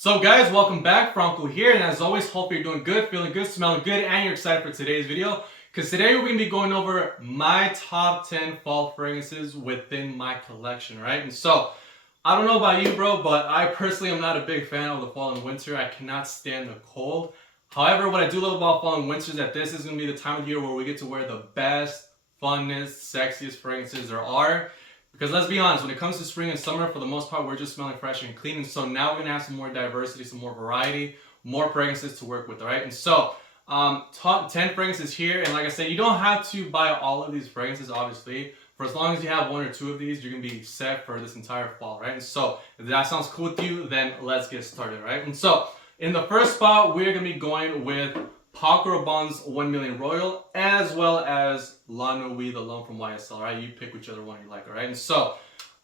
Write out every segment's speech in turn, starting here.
So guys, welcome back. Franco here, and as always, hope you're doing good, feeling good, smelling good, and you're excited for today's video. Because today we're going to be going over my top 10 fall fragrances within my collection, right? And so, I don't know about you, bro, but I personally am not a big fan of the fall and winter. I cannot stand the cold. However, what I do love about fall and winter is that this is going to be the time of year where we get to wear the best, funnest, sexiest fragrances there are. Because let's be honest, when it comes to spring and summer, for the most part, we're just smelling fresh and clean. And so now we're going to have some more diversity, some more variety, more fragrances to work with, all right? And so, top 10 fragrances here. And like I said, you don't have to buy all of these fragrances, obviously. For as long as you have one or two of these, you're going to be set for this entire fall, right? And so, if that sounds cool with you, then let's get started, right? And so, in the first spot, we're going to be going with Paco Rabanne's 1 Million Royal, as well as La Nuit, the L'Homme from YSL, right? You pick whichever one you like, all right? And so,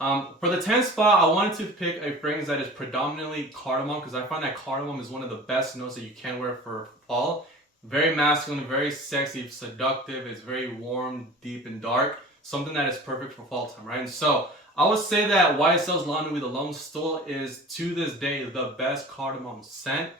for the 10th spot, I wanted to pick a fragrance that is predominantly cardamom, because I find that cardamom is one of the best notes that you can wear for fall. Very masculine, very sexy, seductive. It's very warm, deep, and dark. Something that is perfect for fall time, right? And so, I would say that YSL's La Nuit, the L'Homme still is, to this day, the best cardamom scent.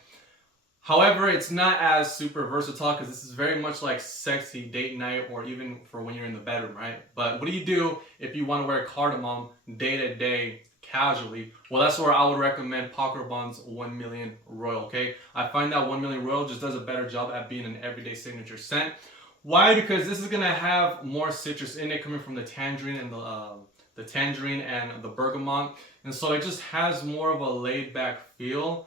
However, it's not as super versatile because this is very much like sexy date night or even for when you're in the bedroom, right? But what do you do if you want to wear cardamom day to day casually? Well, that's where I would recommend Paco Rabanne's 1 Million Royal, okay? I find that 1 Million Royal just does a better job at being an everyday signature scent. Why? Because this is going to have more citrus in it coming from the tangerine and the bergamot. And so it just has more of a laid back feel.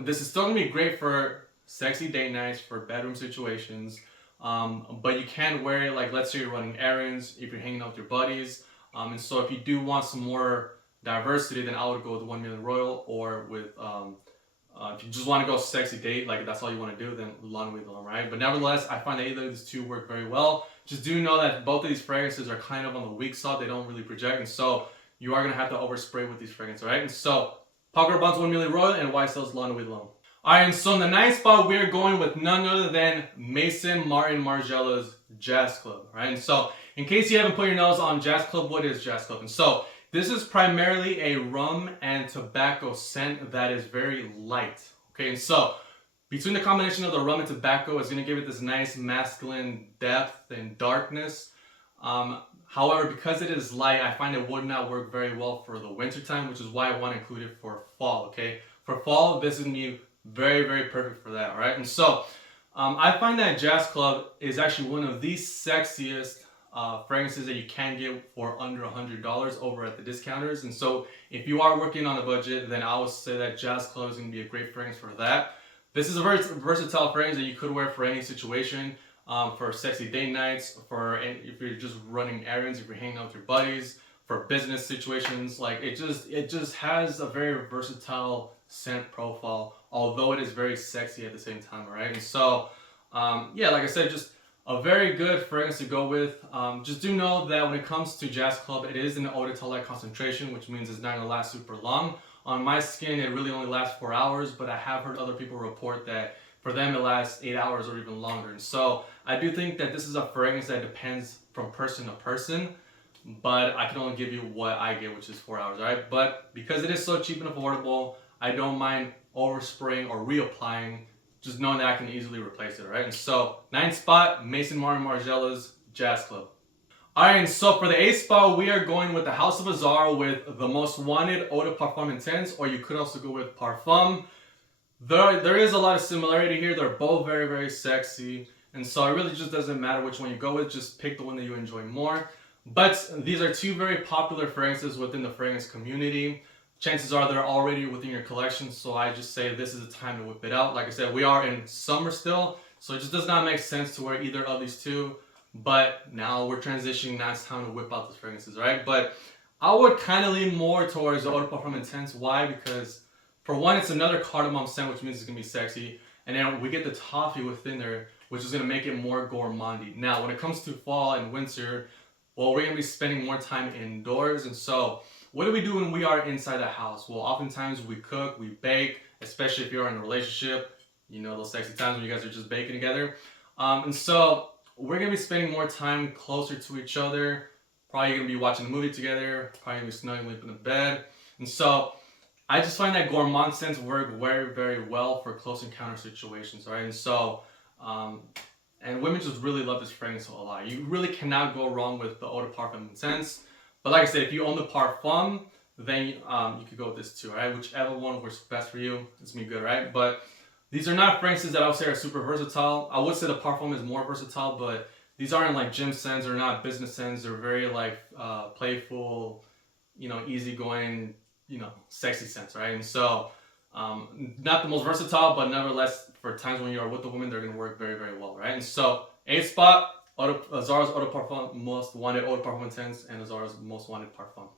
This is still going to be great for sexy date nights, for bedroom situations, but you can wear it like, let's say you're running errands, if you're hanging out with your buddies, and so if you do want some more diversity, then I would go with 1 Million Royal, or with, if you just want to go sexy date, like that's all you want to do, then La Nuit, right? But nevertheless, I find that either of these two work very well. Just do know that both of these fragrances are kind of on the weak side, they don't really project, and so you are going to have to overspray with these fragrances, right? And so, Paco Rabanne's 1 Million Royal and YSL's La Nuit L'Homme. Alright, and so in the 9th spot, we're going with none other than Maison Martin Margiela's Jazz Club, right? And so, in case you haven't put your nose on Jazz Club, what is Jazz Club? And so, this is primarily a rum and tobacco scent that is very light, okay? And so, between the combination of the rum and tobacco, it's going to give it this nice masculine depth and darkness. However, because it is light, I find it would not work very well for the winter time, which is why I want to include it for fall, okay? For fall, this is going to be very, very perfect for that, right? And so, I find that Jazz Club is actually one of the sexiest fragrances that you can get for under $100 over at the discounters. And so, if you are working on a budget, then I would say that Jazz Club is going to be a great fragrance for that. This is a very versatile fragrance that you could wear for any situation. For sexy date nights, for if you're just running errands, if you're hanging out with your buddies, for business situations, like it just has a very versatile scent profile, although it is very sexy at the same time, right? And so, yeah, like I said, just a very good fragrance to go with. Just do know that when it comes to Jazz Club, it is an eau de toilette concentration, which means it's not going to last super long. On my skin, it really only lasts 4 hours, but I have heard other people report that for them, it lasts 8 hours or even longer. And so I do think that this is a fragrance that depends from person to person, but I can only give you what I get, which is 4 hours, all right? But because it is so cheap and affordable, I don't mind overspraying or reapplying, just knowing that I can easily replace it, all right? And so, 9th spot, Maison Martin Margiela's Jazz Club. Alright, and so for the 8th spot, we are going with the House of Azar with the Most Wanted Eau de Parfum Intense, or you could also go with Parfum. There is a lot of similarity here. They're both very, very sexy. And so it really just doesn't matter which one you go with. Just pick the one that you enjoy more. But these are two very popular fragrances within the fragrance community. Chances are they're already within your collection. So I just say this is the time to whip it out. Like I said, we are in summer still. So it just does not make sense to wear either of these two. But now we're transitioning. Now it's time to whip out those fragrances, right? But I would kind of lean more towards the Eau de Parfum Intense. Why? Because for one, it's another cardamom scent, which means it's going to be sexy. And then we get the toffee within there, which is going to make it more gourmandy. Now, when it comes to fall and winter, well, we're going to be spending more time indoors. And so, what do we do when we are inside the house? Well, oftentimes we cook, we bake, especially if you're in a relationship. You know, those sexy times when you guys are just baking together. And so, we're going to be spending more time closer to each other. Probably going to be watching a movie together. Probably going to be snuggling up in the bed. And so, I just find that gourmand scents work very, very well for close encounter situations, right? And so, and women just really love this fragrance a lot. You really cannot go wrong with the Eau de Parfum scents. But like I said, if you own the Parfum, then you could go with this too, right? Whichever one works best for you, it's gonna be good, right? But these are not fragrances that I would say are super versatile. I would say the Parfum is more versatile, but these aren't like gym scents. They're not business scents. They're very like playful, easygoing, sexy scents, right? And so, not the most versatile, but nevertheless, for times when you are with the women, they're gonna work very, very well, right? And so, 8th spot, Zara's Eau de Parfum Most Wanted Eau de Parfum Intense, and Zara's Most Wanted Parfum.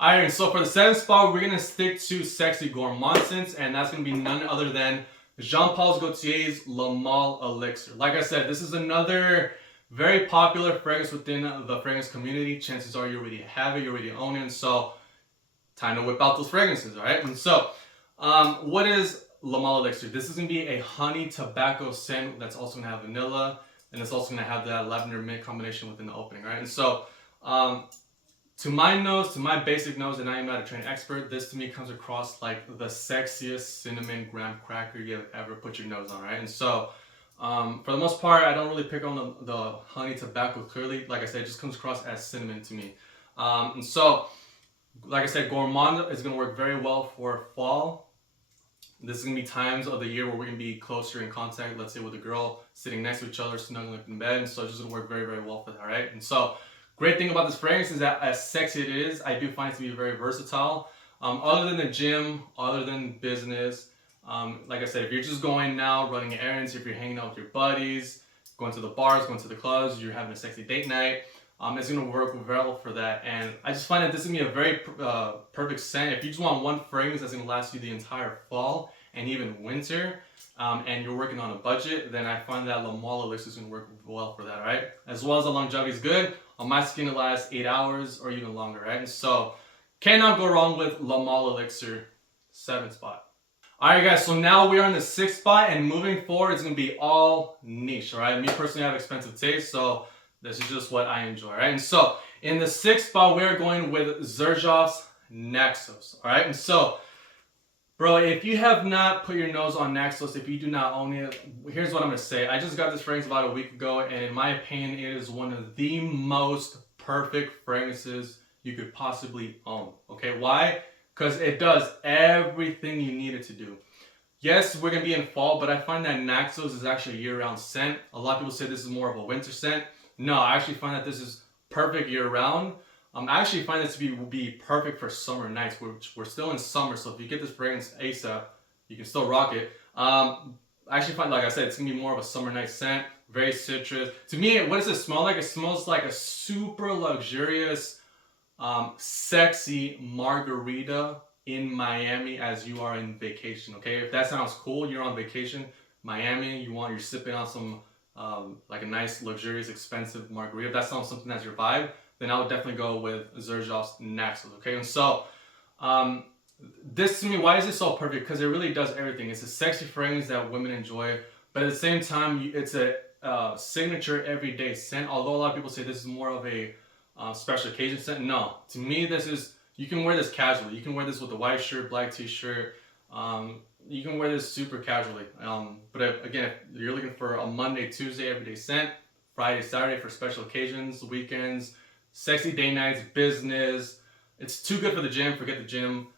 Alright, so for the 7th spot, we're gonna stick to sexy gourmand scents, and that's gonna be none other than Jean Paul Gaultier's Le Male Elixir. Like I said, this is another very popular fragrance within the fragrance community. Chances are you already have it, you already own it, and so time to whip out those fragrances, alright? And so, what is Le Male Elixir? This is going to be a honey tobacco scent that's also going to have vanilla, and it's also going to have that lavender mint combination within the opening, right? And so, to my nose, to my basic nose, and I am not a trained expert, this to me comes across like the sexiest cinnamon graham cracker you've ever put your nose on, right? And so, for the most part, I don't really pick on the honey tobacco clearly. Like I said, it just comes across as cinnamon to me. And so, like I said, gourmand is going to work very well for fall. This is going to be times of the year where we're going to be closer in contact, let's say with a girl sitting next to each other, snuggling up in bed. And so it's just going to work very, very well for that, right? And so, great thing about this fragrance is that as sexy it is, I do find it to be very versatile. Other than the gym, other than business, like I said, if you're just going now, running errands, if you're hanging out with your buddies, going to the bars, going to the clubs, you're having a sexy date night, it's going to work well for that. And I just find that this is going to be a very perfect scent. If you just want one fragrance that's going to last you the entire fall and even winter, and you're working on a budget, then I find that Le Male Elixir is going to work well for that, right? As well as the longevity is good. On my skin, it lasts 8 hours or even longer, right? And so, cannot go wrong with Le Male Elixir, 7th spot. Alright guys, so now we are in the 6th spot, and moving forward, it's going to be all niche, alright? Me personally, I have expensive taste, so this is just what I enjoy, right? And so, in the 6th spot, we're going with XerJoff's Naxos, alright? And so, bro, if you have not put your nose on Naxos, if you do not own it, here's what I'm going to say. I just got this fragrance about a week ago, and in my opinion, it is one of the most perfect fragrances you could possibly own, okay? Why? Because it does everything you need it to do. Yes, we're going to be in fall, but I find that Naxos is actually a year-round scent. A lot of people say this is more of a winter scent. No, I actually find that this is perfect year-round. I actually find this to be perfect for summer nights, which we're still in summer, so if you get this fragrance ASAP, you can still rock it. I actually find, like I said, it's going to be more of a summer night scent, very citrus. To me, what does it smell like? It smells like a super luxurious, sexy margarita in Miami as you are in vacation, okay? If that sounds cool, you're on vacation, Miami, you're sipping on some, like a nice, luxurious, expensive margarita. If that sounds something that's your vibe, then I would definitely go with XerJoff's Naxos, okay? And so, this to me, why is it so perfect? Because it really does everything. It's a sexy fragrance that women enjoy, but at the same time, it's a signature everyday scent. Although a lot of people say this is more of a special occasion scent, no. To me, you can wear this casually. You can wear this with a white shirt, black t-shirt. You can wear this super casually. But again, if you're looking for a Monday, Tuesday, everyday scent, Friday, Saturday for special occasions, weekends, sexy day nights, business. It's too good for the gym, forget the gym.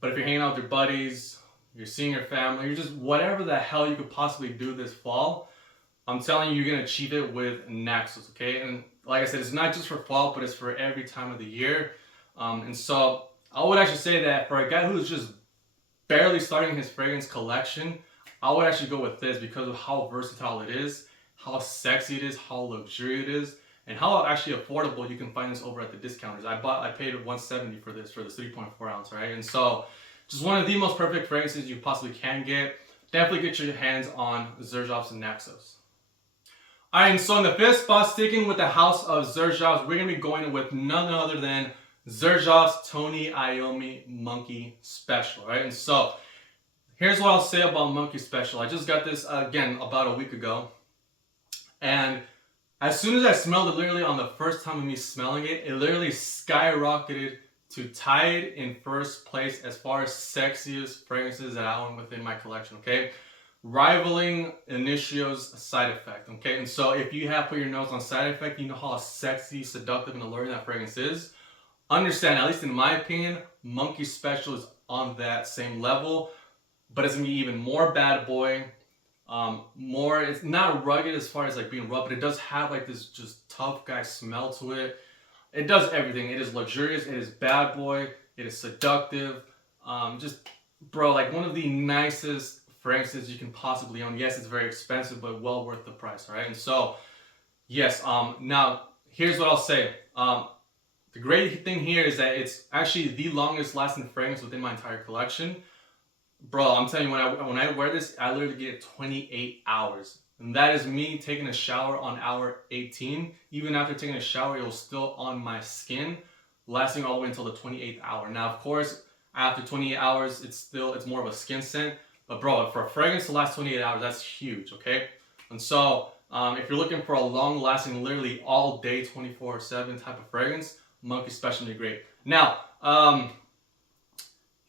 But if you're hanging out with your buddies, you're seeing your family, you're just whatever the hell you could possibly do this fall, I'm telling you, you're going to achieve it with Naxos, okay? And like I said, it's not just for fall, but it's for every time of the year. And so I would actually say that for a guy who's just barely starting his fragrance collection, I would actually go with this because of how versatile it is, how sexy it is, how luxurious it is, and how actually affordable you can find this over at the discounters. I paid $170 for this 3.4 ounce, right? And so, just one of the most perfect fragrances you possibly can get. Definitely get your hands on XerJoff's Naxos. Alright, and so in the 5th spot, sticking with the house of XerJoff, we're going to be going with none other than XerJoff's Tony Iommi Monkey Special, right? And so, here's what I'll say about Monkey Special. I just got this, again, about a week ago. And as soon as I smelled it, literally on the first time of me smelling it, it literally skyrocketed to tie it in first place as far as sexiest fragrances that I own within my collection, okay? Rivaling Initio's Side Effect, okay? And so if you have put your nose on Side Effect, you know how sexy, seductive, and alluring that fragrance is. Understand, at least in my opinion, Monkey Special is on that same level, but it's gonna be even more bad boy, more, it's not rugged as far as like being rough, but it does have like this just tough guy smell to it. It does everything. It is luxurious, it is bad boy, it is seductive, just, bro, like one of the nicest fragrances you can possibly own. Yes, it's very expensive, but well worth the price, all right? And so, yes, now, here's what I'll say. The great thing here is that it's actually the longest lasting fragrance within my entire collection. Bro, I'm telling you, when I wear this, I literally get 28 hours. And that is me taking a shower on hour 18. Even after taking a shower, it was still on my skin, lasting all the way until the 28th hour. Now, of course, after 28 hours, it's more of a skin scent. But bro, for a fragrance to last 28 hours, that's huge, okay? And so, if you're looking for a long-lasting, literally all day, 24/7 type of fragrance, Monkey Special would be great. Now,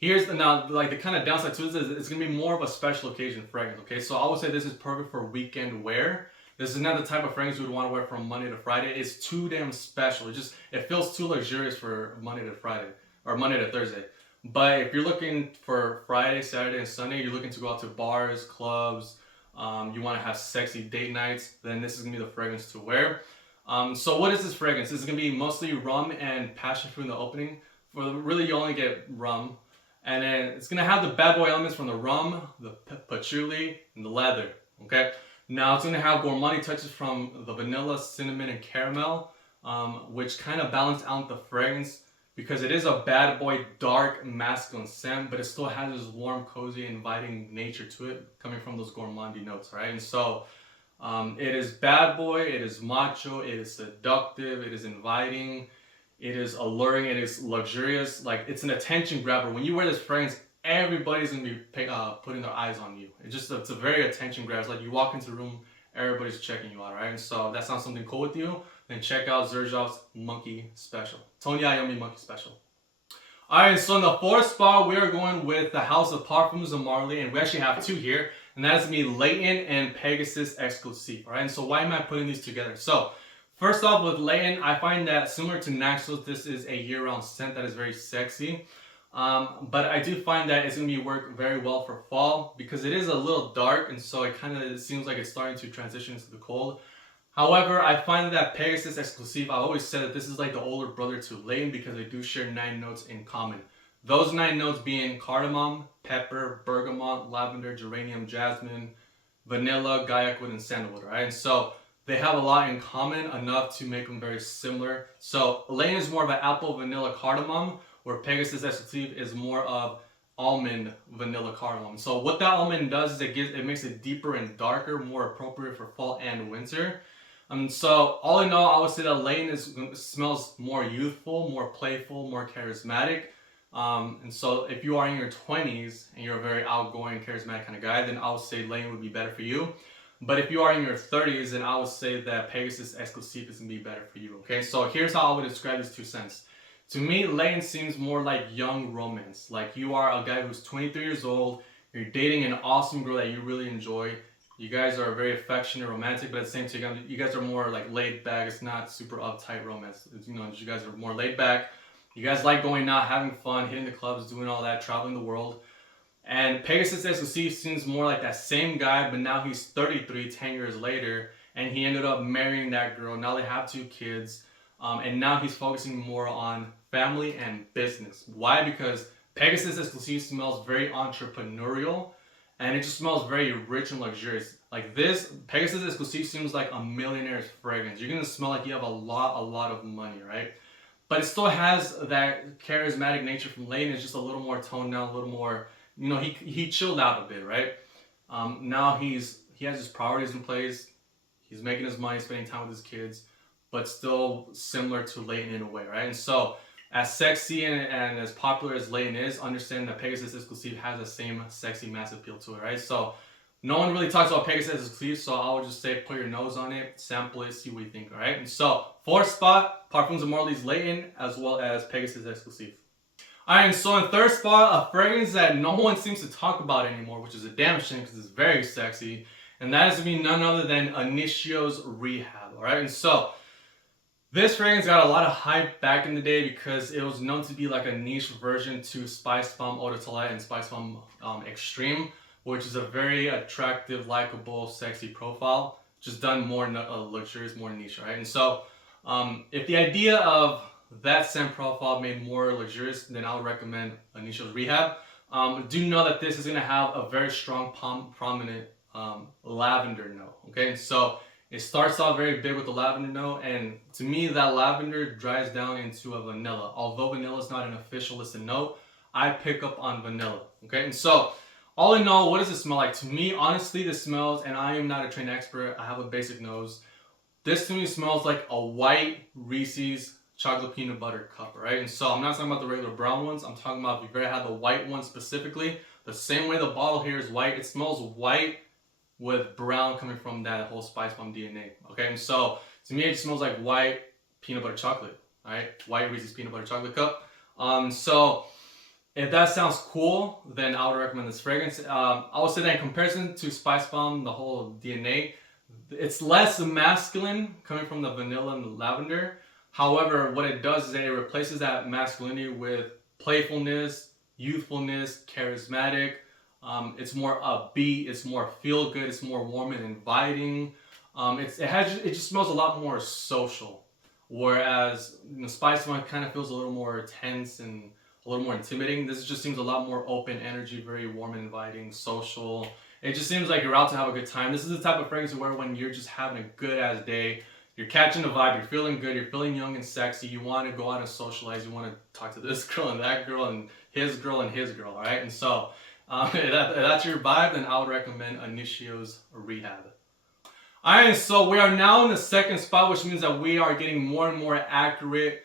here's the kind of downside to this is it's gonna be more of a special occasion fragrance, okay? So I would say this is perfect for weekend wear. This is not the type of fragrance you would want to wear from Monday to Friday. It's too damn special. It feels too luxurious for Monday to Friday or Monday to Thursday. But if you're looking for Friday, Saturday, and Sunday, you're looking to go out to bars, clubs, you want to have sexy date nights, then this is gonna be the fragrance to wear. So what is this fragrance? This is gonna be mostly rum and passion fruit in the opening. Really, you only get rum. And then it's gonna have the bad boy elements from the rum, the patchouli, and the leather, okay? Now it's gonna have gourmand touches from the vanilla, cinnamon, and caramel, which kind of balance out the fragrance because it is a bad boy, dark, masculine scent, but it still has this warm, cozy, inviting nature to it coming from those gourmandy notes, right? And so it is bad boy, it is macho, it is seductive, it is inviting, it is alluring, it is luxurious. Like, it's an attention grabber. When you wear this fragrance, everybody's gonna be putting their eyes on you. It's a very attention grabber. It's like you walk into the room, everybody's checking you out, right? And so if that sounds something cool with you, then check out XerJoff's Monkey Special. Tony Iommi Monkey Special. Alright, so in the fourth spot, we are going with the House of Parfums of Marley, and we actually have two here, and that is gonna be Layton and Pegasus Exclusive. Alright, and so why am I putting these together? So first off, with Layton, I find that similar to Naxos, this is a year-round scent that is very sexy. But I do find that it's going to work very well for fall because it is a little dark, and so it seems like it's starting to transition into the cold. However, I find that Pegasus Exclusive, I've always said that this is like the older brother to Layton because they do share 9 notes in common. Those 9 notes being cardamom, pepper, bergamot, lavender, geranium, jasmine, vanilla, gaiac wood, and sandalwood, right? And so they have a lot in common, enough to make them very similar. So Layton is more of an apple, vanilla, cardamom, where Pegasus Exclusive is more of almond, vanilla, cardamom. So what that almond does is it makes it deeper and darker, more appropriate for fall and winter. So all in all, I would say that Layton smells more youthful, more playful, more charismatic. And so if you are in your 20s and you're a very outgoing, charismatic kind of guy, then I would say Layton would be better for you. But if you are in your 30s, then I would say that Pegasus Exclusive is going to be better for you, okay? So here's how I would describe these two scents. To me, Layton seems more like young romance. Like you are a guy who's 23 years old, you're dating an awesome girl that you really enjoy. You guys are very affectionate, romantic, but at the same time, you guys are more like laid back. It's not super uptight romance. You guys are more laid back. You guys like going out, having fun, hitting the clubs, doing all that, traveling the world. And Pegasus Exclusive seems more like that same guy, but now he's 33, 10 years later, and he ended up marrying that girl. Now they have 2 kids. And now he's focusing more on family and business. Why? Because Pegasus Exclusive smells very entrepreneurial, and it just smells very rich and luxurious. Like this, Pegasus Exclusive seems like a millionaire's fragrance. You're gonna smell like you have a lot of money, right? But it still has that charismatic nature from Layton. It's just a little more toned down, a little more, he chilled out a bit, right? Now he has his priorities in place. He's making his money, spending time with his kids, but still similar to Layton in a way, right? And so, as sexy and as popular as Layton is, understand that Pegasus Exclusive has the same sexy mass appeal to it, right? So, no one really talks about Pegasus Exclusive, so I would just say put your nose on it, sample it, see what you think, all right? And so, 4th spot, Parfums of Marley's Layton, as well as Pegasus Exclusive. Alright, and so in third spot, a fragrance that no one seems to talk about anymore, which is a damn shame because it's very sexy, and that is to be none other than Initio's Rehab. Alright, and so this fragrance got a lot of hype back in the day because it was known to be like a niche version to Spice Bomb Eau de Toilette and Spice Bomb Extreme, which is a very attractive, likable, sexy profile, just done more luxurious, more niche, right? And so if the idea of that scent profile made more luxurious, then I would recommend Initio's Rehab. Do know that this is going to have a very strong, prominent lavender note, okay? And so it starts off very big with the lavender note, and to me, that lavender dries down into a vanilla. Although vanilla is not an official listed note, I pick up on vanilla, okay? And so, all in all, what does it smell like? To me, honestly, this smells, and I am not a trained expert, I have a basic nose. This to me smells like a white Reese's chocolate peanut butter cup, right? And so, I'm not talking about the regular brown ones, I'm talking about if you've ever had the white one specifically, the same way the bottle here is white, it smells white with brown coming from that whole Spice Bomb DNA, okay? And so, to me, it just smells like white peanut butter chocolate, right? White Reese's peanut butter chocolate cup. So, if that sounds cool, then I would recommend this fragrance. I would say that in comparison to Spice Bomb, the whole DNA, it's less masculine coming from the vanilla and the lavender. However, what it does is that it replaces that masculinity with playfulness, youthfulness, charismatic. It's more upbeat, it's more feel good, it's more warm and inviting. It just smells a lot more social. Whereas Spice One kind of feels a little more tense and a little more intimidating. This just seems a lot more open energy, very warm and inviting, social. It just seems like you're out to have a good time. This is the type of fragrance you wear when you're just having a good ass day. You're catching the vibe, you're feeling good, you're feeling young and sexy, you want to go out and socialize, you want to talk to this girl and that girl and his girl, alright? And so, if that's your vibe, then I would recommend Initio's Rehab. Alright, so we are now in the second spot, which means that we are getting more and more accurate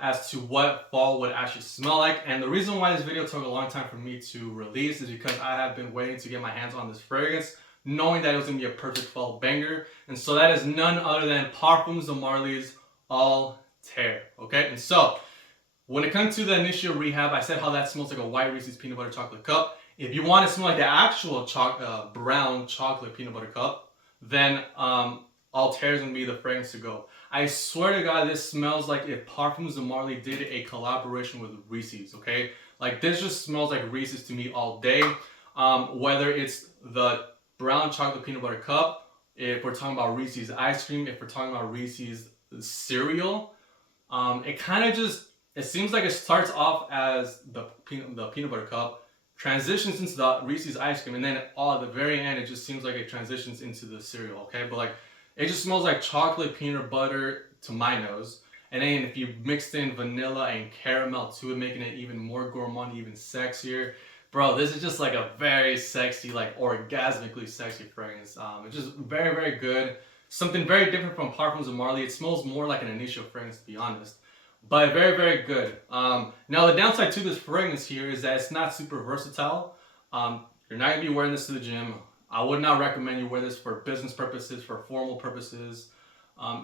as to what fall would actually smell like. And the reason why this video took a long time for me to release is because I have been waiting to get my hands on this fragrance, knowing that it was going to be a perfect fall banger. And so that is none other than Parfums de Marly's Althair, okay? And so, when it comes to the Initio Rehab, I said how that smells like a white Reese's peanut butter chocolate cup. If you want to smell like the actual brown chocolate peanut butter cup, then Althair is going to be the fragrance to go. I swear to God, this smells like if Parfums de Marly did a collaboration with Reese's, okay? Like, this just smells like Reese's to me all day. Whether it's the brown chocolate peanut butter cup, if we're talking about Reese's ice cream, if we're talking about Reese's cereal, it kind of just, it seems like it starts off as the peanut butter cup, transitions into the Reese's ice cream, and then at the very end, it just seems like it transitions into the cereal, okay? But like, it just smells like chocolate peanut butter to my nose. And then if you mixed in vanilla and caramel to it, making it even more gourmand, even sexier. Bro, this is just like a very sexy, like orgasmically sexy fragrance. It's just very, very good. Something very different from Parfums de Marly. It smells more like an Initio fragrance, to be honest. But very, very good. Now, the downside to this fragrance here is that it's not super versatile. You're not going to be wearing this to the gym. I would not recommend you wear this for business purposes, for formal purposes.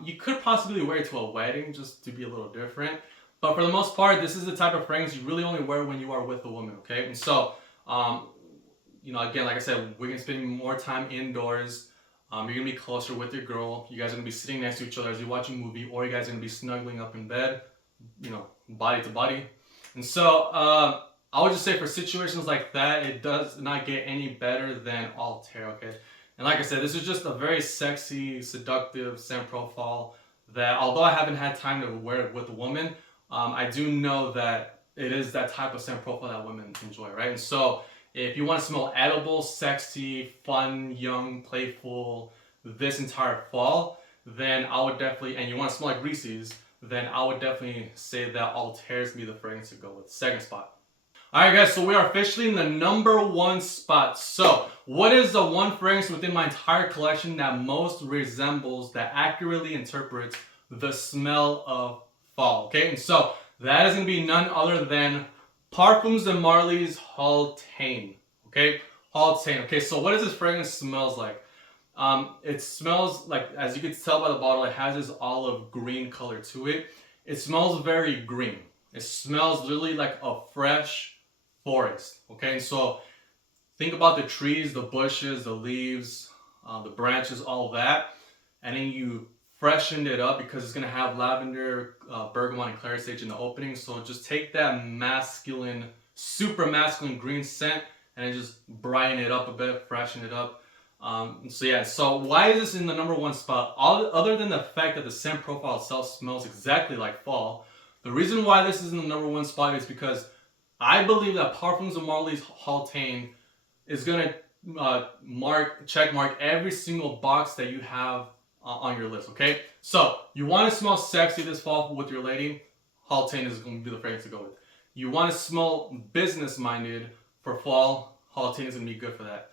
You could possibly wear it to a wedding just to be a little different. But for the most part, this is the type of fragrance you really only wear when you are with a woman, okay? And so, again, like I said, we're going to spend more time indoors. You're going to be closer with your girl. You guys are going to be sitting next to each other as you watch a movie, or you guys are going to be snuggling up in bed, body to body. And so, I would just say for situations like that, it does not get any better than Althair, okay? And like I said, this is just a very sexy, seductive scent profile that, although I haven't had time to wear it with a woman, I do know that it is that type of scent profile that women enjoy, right? And so, if you want to smell edible, sexy, fun, young, playful this entire fall, then I would definitely, and you want to smell like Reese's, then I would definitely say that Althair is going to be the fragrance to go with. Second spot. Alright guys, so we are officially in the number one spot. So, what is the one fragrance within my entire collection that most resembles, that accurately interprets the smell of fall? Okay, and so that is going to be none other than Parfums de Marly's Haltane. Okay, Haltane. Okay, so what does this fragrance smells like? It smells like, as you can tell by the bottle, it has this olive green color to it. It smells very green. It smells literally like a fresh forest. Okay, and so think about the trees, the bushes, the leaves, the branches, all that, and then you freshened it up because it's gonna have lavender, bergamot, and clary sage in the opening. So just take that masculine, super masculine green scent and then just brighten it up a bit, freshen it up. So yeah, so why is this in the number one spot? Other than the fact that the scent profile itself smells exactly like fall, the reason why this is in the number one spot is because I believe that Parfums of Marley's Haltane is gonna check mark every single box that you have on your list. Okay, so you want to smell sexy this fall with your lady, Haltane is going to be the fragrance to go with. You want to smell business minded for fall, Haltane is going to be good for that.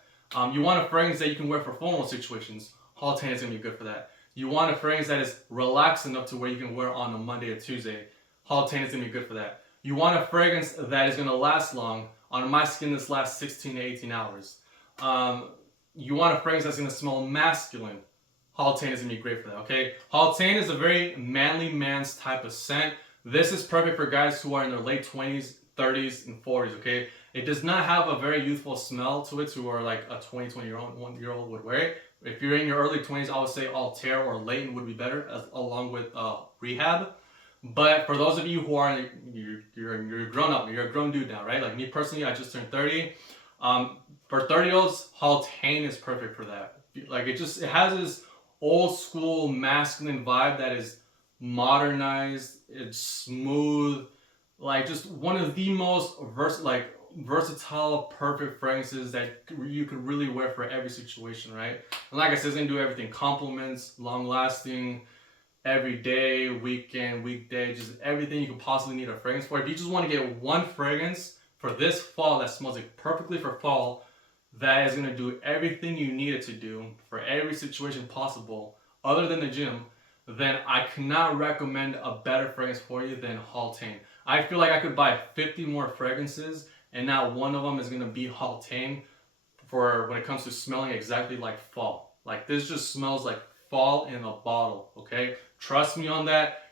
You want a fragrance that you can wear for formal situations, Haltane is going to be good for that. You want a fragrance that is relaxed enough to where you can wear on a Monday or Tuesday, Haltane is going to be good for that. You want a fragrance that is going to last long. On my skin, this lasts 16 to 18 hours. You want a fragrance that's going to smell masculine, Haltane is going to be great for that, okay? Haltane is a very manly man's type of scent. This is perfect for guys who are in their late 20s, 30s, and 40s, okay? It does not have a very youthful smell to it to where like a 21-year-old would wear it. If you're in your early 20s, I would say Althair or Leighton would be better, along with Rehab. But for those of you who are, you're grown up, you're a grown dude now, right? Like me personally, I just turned 30. For 30-year-olds, Haltane is perfect for that. Like it has this old school masculine vibe that is modernized, it's smooth, like just one of the most versatile, perfect fragrances that you could really wear for every situation, right? And like I said, it's gonna do everything: compliments, long lasting, every day, weekend, weekday, just everything you could possibly need a fragrance for. If you just want to get one fragrance for this fall that smells like perfectly for fall, that is going to do everything you need it to do for every situation possible other than the gym, then I cannot recommend a better fragrance for you than Haltane. I feel like I could buy 50 more fragrances and not one of them is going to be Haltane for when it comes to smelling exactly like fall. Like this just smells like fall in a bottle, okay? Trust me on that.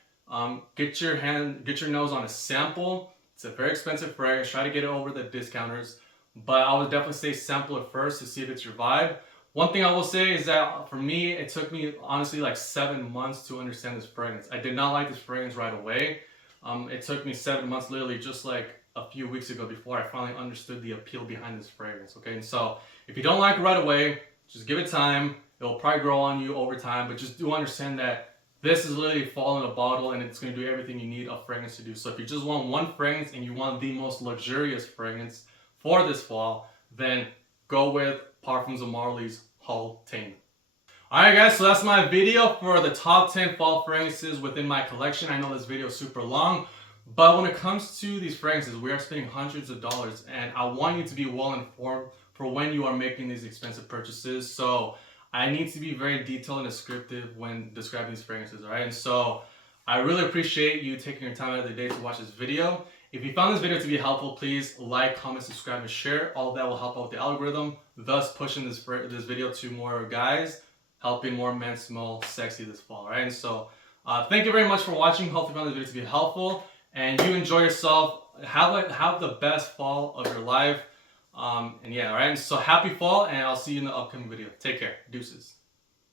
Get your nose on a sample. It's a very expensive fragrance. Try to get it over the discounters. But I would definitely say sample it first to see if it's your vibe. One thing I will say is that for me, it took me honestly like 7 months to understand this fragrance. I did not like this fragrance right away. It took me 7 months, literally just like a few weeks ago, before I finally understood the appeal behind this fragrance. Okay, and so if you don't like it right away, just give it time. It'll probably grow on you over time, but just do understand that this is literally fall in a bottle and it's going to do everything you need a fragrance to do. So if you just want one fragrance and you want the most luxurious fragrance for this fall, then go with Parfums of Marley's Haltane. Alright guys, so that's my video for the top 10 fall fragrances within my collection. I know this video is super long, but when it comes to these fragrances, we are spending hundreds of dollars and I want you to be well informed for when you are making these expensive purchases. So I need to be very detailed and descriptive when describing these fragrances, alright? And so I really appreciate you taking your time out of the day to watch this video. If you found this video to be helpful, please like, comment, subscribe, and share. All of that will help out with the algorithm, thus pushing this video to more guys, helping more men smell sexy this fall, alright? And so thank you very much for watching. Hopefully you found this video to be helpful and you enjoy yourself. Have the best fall of your life. And yeah, alright? So happy fall and I'll see you in the upcoming video. Take care. Deuces.